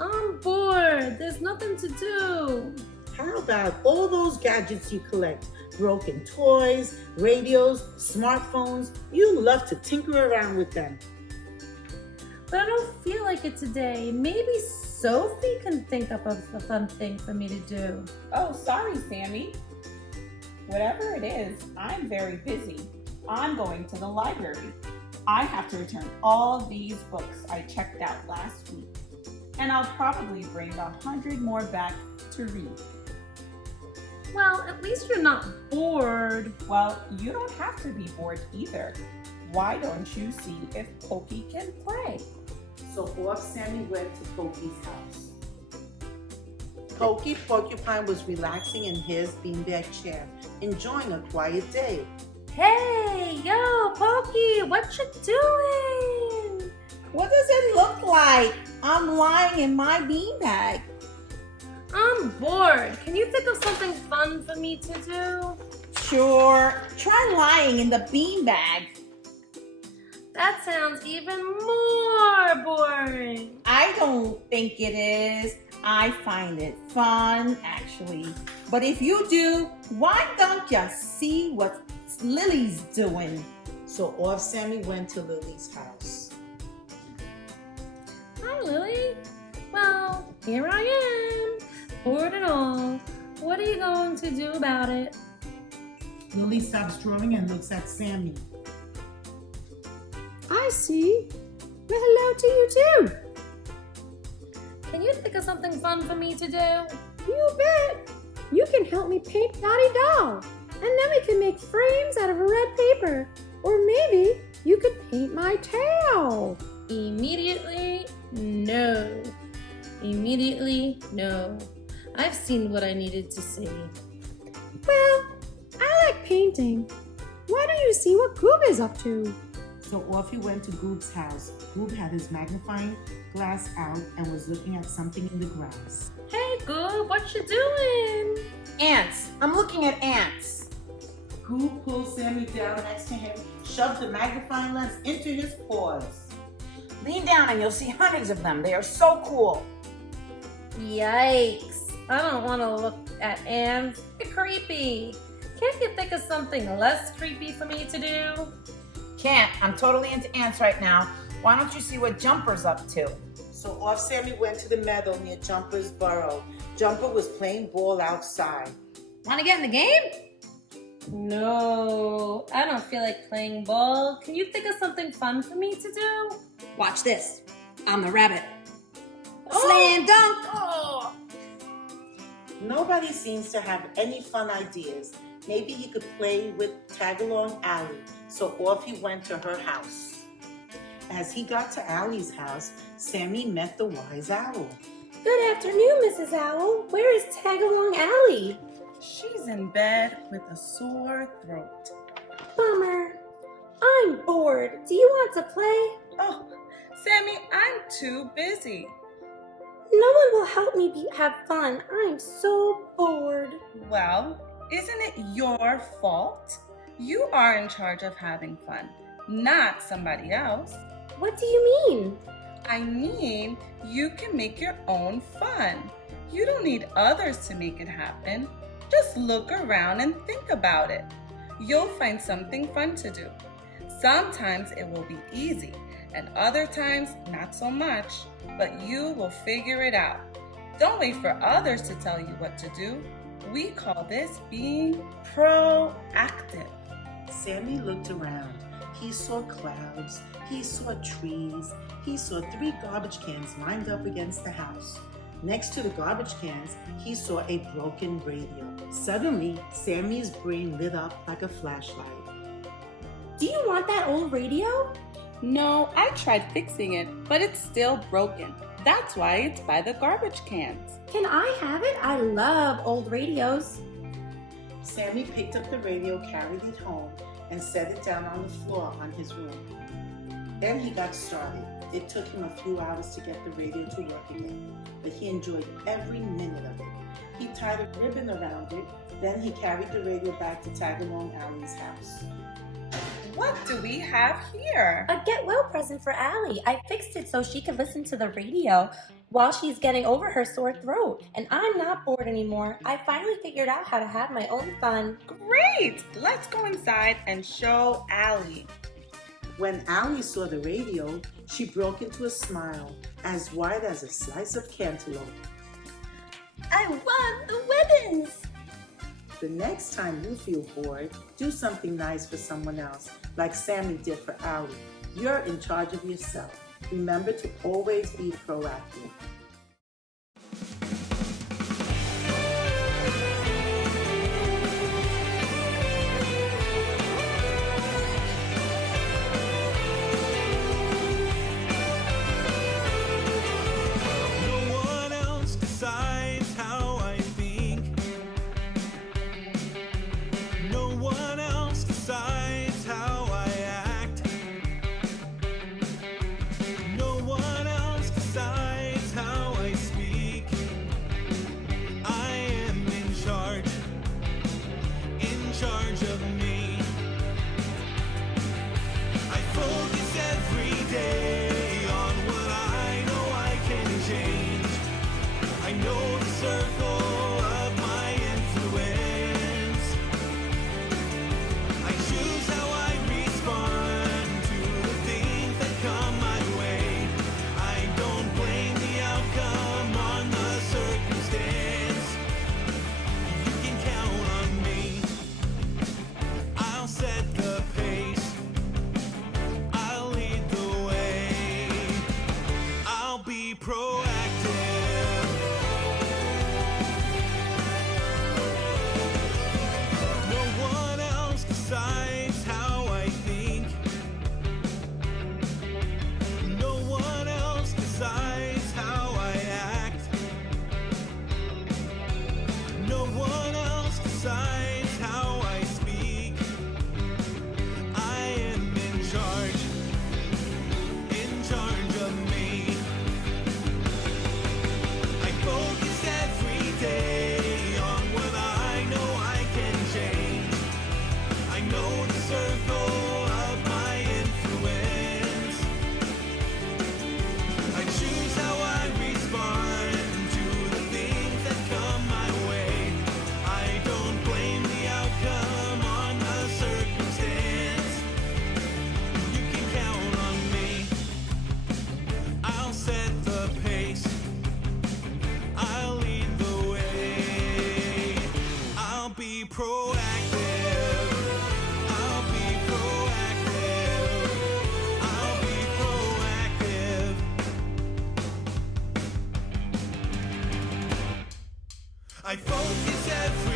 I'm bored. There's nothing to do. How about all those gadgets you collect? Broken toys, radios, smartphones. You love to tinker around with them. But I don't feel like it today. Maybe Sophie can think up of a fun thing for me to do. Oh, sorry, Sammy. Whatever it is, I'm very busy. I'm going to the library. I have to return all these books I checked out last week. And I'll probably bring 100 more back to read. Well, at least you're not bored. Well, you don't have to be bored either. Why don't you see if Pokey can play? So off Sammy went to Pokey's house. Pokey Porcupine was relaxing in his beanbag chair, enjoying a quiet day. Hey, yo, Pokey, what you doing? What does it look like? I'm lying in my beanbag. I'm bored. Can you think of something fun for me to do? Sure, try lying in the beanbag. That sounds even more boring. I don't think it is. I find it fun, actually. But if you do, why don't you see what Lily's doing? So off Sammy went to Lily's house. Hi, Lily. Well, here I am. Bored and all. What are you going to do about it? Lily stops drawing and looks at Sammy. I see. Well, hello to you too. Can you think of something fun for me to do? You bet. You can help me paint Dottie Doll. And then we can make frames out of red paper. Or maybe you could paint my tail. Immediately, no. Immediately, no. I've seen what I needed to see. Well, I like painting. Why don't you see what Goob is up to? So off he went to Goob's house. Goob had his magnifying glass out and was looking at something in the grass. Hey, Goob, what you doing? Ants. I'm looking at ants. Goob pulled Sammy down next to him, shoved the magnifying lens into his paws. Lean down and you'll see hundreds of them. They are so cool. Yikes. I don't want to look at ants. They're creepy. Can't you think of something less creepy for me to do? Can't. I'm totally into ants right now. Why don't you see what Jumper's up to? So off Sammy went to the meadow near Jumper's burrow. Jumper was playing ball outside. Want to get in the game? No, I don't feel like playing ball. Can you think of something fun for me to do? Watch this. I'm the rabbit. Slam dunk. Oh. Nobody seems to have any fun ideas. Maybe he could play with Tagalong Alley. So off he went to her house. As he got to Allie's house, Sammy met the wise owl. Good afternoon, Mrs. Owl. Where is Tagalong Alley? She's in bed with a sore throat. Bummer. I'm bored. Do you want to play? Oh, Sammy, I'm too busy. No one will help me have fun. I'm so bored. Well, isn't it your fault? You are in charge of having fun, not somebody else. What do you mean? I mean, you can make your own fun. You don't need others to make it happen. Just look around and think about it. You'll find something fun to do. Sometimes it will be easy, and other times not so much, but you will figure it out. Don't wait for others to tell you what to do. We call this being proactive. Sammy looked around. He saw clouds. He saw trees. He saw 3 garbage cans lined up against the house. Next to the garbage cans, he saw a broken radio. Suddenly, Sammy's brain lit up like a flashlight. Do you want that old radio? No, I tried fixing it, but it's still broken. That's why it's by the garbage cans. Can I have it? I love old radios. Sammy picked up the radio, carried it home, and set it down on the floor on his room. Then he got started. It took him a few hours to get the radio to work again, but he enjoyed every minute of it. He tied a ribbon around it, then he carried the radio back to Tagalong Alley's house. What do we have here? A get well present for Allie. I fixed it so she could listen to the radio while she's getting over her sore throat. And I'm not bored anymore. I finally figured out how to have my own fun. Great! Let's go inside and show Allie. When Allie saw the radio, she broke into a smile as wide as a slice of cantaloupe. I won the weddings! The next time you feel bored, do something nice for someone else, like Sammy did for Allie. You're in charge of yourself. Remember to always be proactive. I focus every